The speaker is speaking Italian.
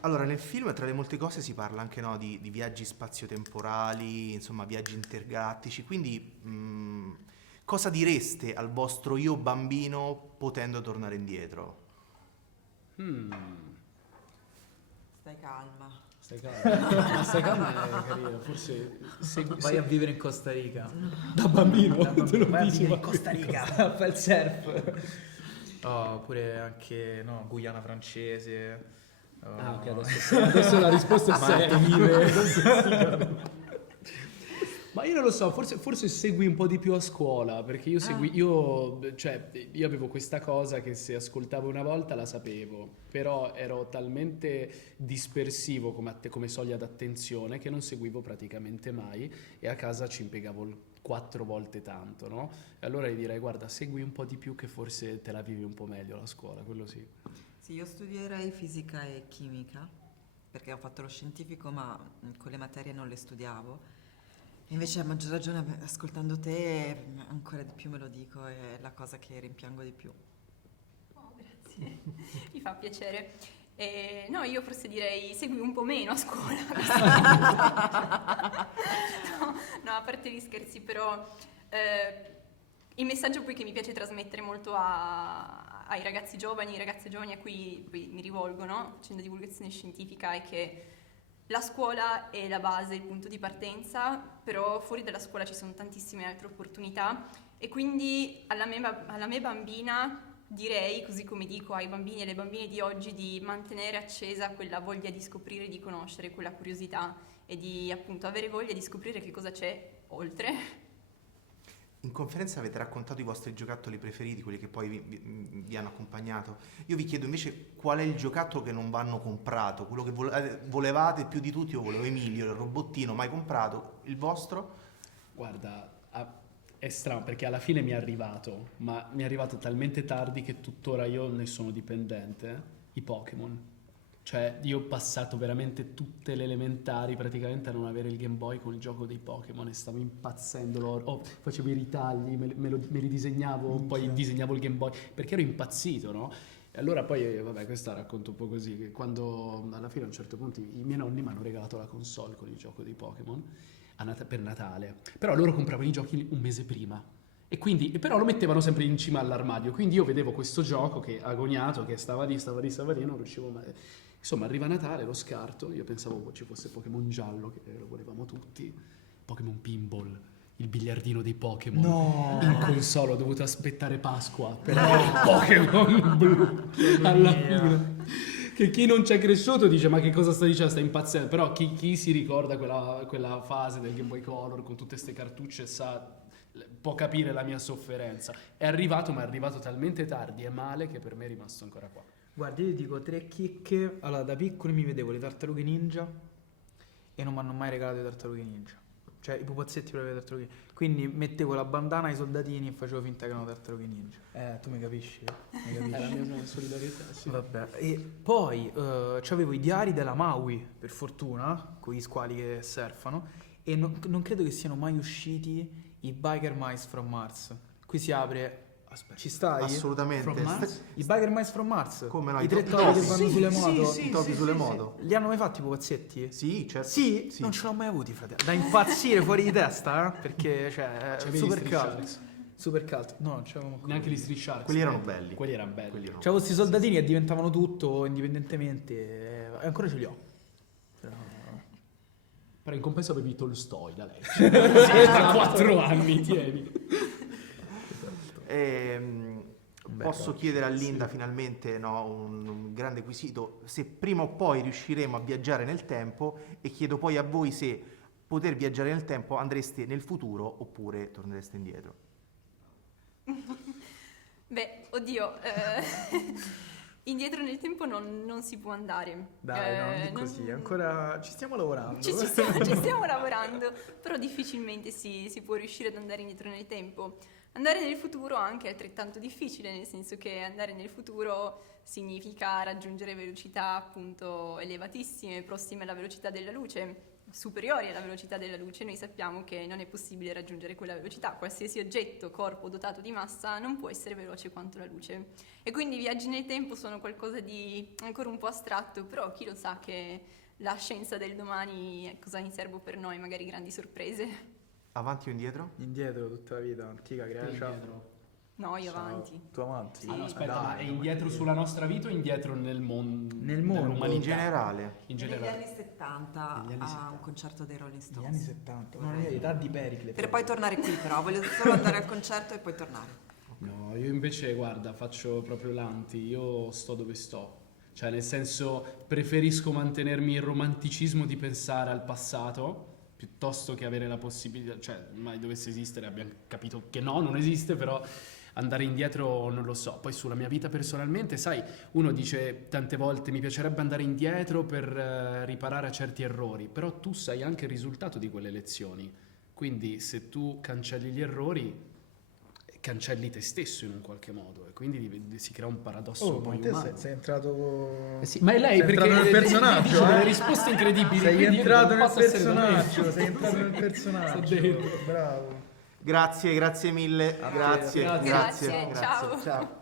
Allora, nel film, tra le molte cose, si parla anche, no, di viaggi spazio-temporali, insomma, viaggi intergalattici. Quindi, cosa direste al vostro io bambino potendo tornare indietro? Mm, Stai calma. stai calmo. Stai calmo è carino, forse Vai a vivere in Costa Rica. da bambino, Da bambino, te lo vai a dici, vivere in ma- Costa Rica a fare il surf. Oh, oppure anche no, Guyana francese. Ah, ok, adesso la risposta è Marte vive. Ma io non lo so, forse segui un po' di più a scuola, perché io avevo questa cosa che se ascoltavo una volta la sapevo, però ero talmente dispersivo come soglia d'attenzione che non seguivo praticamente mai e a casa ci impiegavo 4 volte tanto, no? E allora gli direi, guarda, segui un po' di più che forse te la vivi un po' meglio la scuola, quello sì. Sì, io studierei fisica e chimica, perché ho fatto lo scientifico, ma quelle materie non le studiavo. Invece a maggior ragione, ascoltando te, ancora di più me lo dico, è la cosa che rimpiango di più. Oh, grazie, mi fa piacere. No, io forse direi segui un po' meno a scuola. No, a parte gli scherzi, però il messaggio poi che mi piace trasmettere molto ai ragazzi giovani, ai ragazze giovani a cui poi mi rivolgo, no? Facendo divulgazione scientifica, è che la scuola è la base, il punto di partenza, però fuori dalla scuola ci sono tantissime altre opportunità e quindi alla mia bambina direi, così come dico ai bambini e alle bambine di oggi, di mantenere accesa quella voglia di scoprire, di conoscere, quella curiosità e di appunto avere voglia di scoprire che cosa c'è oltre. In conferenza avete raccontato i vostri giocattoli preferiti, quelli che poi vi hanno accompagnato. Io vi chiedo invece qual è il giocattolo che non vanno comprato, quello che volevate più di tutti. Io volevo Emilio, il robottino, mai comprato. Il vostro? Guarda, è strano perché alla fine mi è arrivato, ma mi è arrivato talmente tardi che tuttora io ne sono dipendente, i Pokémon. Cioè, io ho passato veramente tutte le elementari praticamente a non avere il Game Boy con il gioco dei Pokémon e stavo impazzendo. Facevo i ritagli, me li disegnavo, poi disegnavo il Game Boy perché ero impazzito, no? E allora poi, vabbè, questa racconto un po' così, che quando alla fine a un certo punto i miei nonni mi hanno regalato la console con il gioco dei Pokémon per Natale, però loro compravano i giochi un mese prima. E quindi, però lo mettevano sempre in cima all'armadio, quindi io vedevo questo gioco che agognato, che stava lì, non riuscivo mai. Insomma, arriva Natale, lo scarto, io pensavo ci fosse Pokémon giallo, che lo volevamo tutti, Pokémon Pinball, il biliardino dei Pokémon. No. In console ho dovuto aspettare Pasqua per avere il Pokémon blu alla fine. Che chi non c'è cresciuto dice ma che cosa sta dicendo, sta impazzendo, però chi si ricorda quella fase del Game Boy Color con tutte ste cartucce può capire la mia sofferenza. È arrivato, ma è arrivato talmente tardi e male che per me è rimasto ancora qua. Guarda, io ti dico 3 chicche. Allora, da piccoli mi vedevo le tartarughe ninja e non mi hanno mai regalato le tartarughe ninja. Cioè, i pupazzetti per le tartarughe ninja. Quindi mettevo la bandana ai soldatini e facevo finta che erano tartarughe ninja. Tu mi capisci? Mi capisci? È la mia solidarietà, sì. Vabbè. E poi c'avevo i diari della Maui, per fortuna, con gli squali che surfano. E non credo che siano mai usciti i Biker Mice from Mars. Qui si apre. Aspetta. Ci stai? Assolutamente. From Mars? I Biker Mice from Mars. Come no? I tre topi topi che vanno sulle sì, moto. Sì, i topi sulle moto. Li hanno mai fatti i pupazzetti? Sì, certo. Sì? Non ce l'ho mai avuti, fratello. Da impazzire fuori di testa, Perché, cioè, C'avevi super Street cult. Sharks? Super cult. No, non c'avevamo ancora. Neanche gli Street Sharks. Quelli erano belli. Quelli erano belli. Quelli erano- C'avevo questi soldatini che diventavano tutto indipendentemente. E ancora ce li ho. Però in compenso avevi Tolstoi da lei. Sì, da 4 anni, tieni. Posso chiedere a Linda finalmente, no, un grande quesito, se prima o poi riusciremo a viaggiare nel tempo, e chiedo poi a voi se poter viaggiare nel tempo andreste nel futuro oppure tornereste indietro. Beh, oddio, indietro nel tempo non si può andare. Dai, no, non è così. Ancora ci stiamo lavorando. Ci stiamo lavorando, però difficilmente si può riuscire ad andare indietro nel tempo. Andare nel futuro anche è altrettanto difficile, nel senso che andare nel futuro significa raggiungere velocità appunto elevatissime, prossime alla velocità della luce. superiori alla velocità della luce, noi sappiamo che non è possibile raggiungere quella velocità. Qualsiasi oggetto, corpo dotato di massa non può essere veloce quanto la luce. E quindi i viaggi nel tempo sono qualcosa di ancora un po' astratto, però chi lo sa che la scienza del domani è cosa in serbo per noi, magari grandi sorprese. Avanti o indietro? Indietro tutta la vita, antica Grecia. Indietro. No, io Ciao. avanti. Tu avanti? Sì. Ah, no, aspetta, Dai, ma è indietro sulla nostra vita o indietro nel mondo? Nel mondo. nell'umanità? In generale. In Negli generale. anni 70 Negli anni a 70. un concerto dei Rolling Negli Stones. anni 70, ma l'età di Pericle. Per poi tornare qui però, voglio solo andare al concerto e poi tornare. No, io invece, guarda, faccio proprio l'anti, io sto dove sto. Cioè, nel senso, preferisco mantenermi il romanticismo di pensare al passato piuttosto che avere la possibilità, cioè, mai dovesse esistere, abbiamo capito che no, non esiste, però andare indietro non lo so. Poi sulla mia vita personalmente, sai, uno dice tante volte mi piacerebbe andare indietro per riparare a certi errori, però tu sai anche il risultato di quelle lezioni. Quindi se tu cancelli gli errori, cancelli te stesso in un qualche modo e quindi si crea un paradosso Oh, ma poi te umano. sei entrato... Sì, ma è lei sei perché entrato nel personaggio, dice delle eh? risposte incredibili. Sei quindi io entrato non nel posso essere personaggio, onesto. sei entrato nel Sto personaggio. dentro. Bravo. Grazie mille. A te. Grazie. Grazie. Grazie, ciao. Ciao.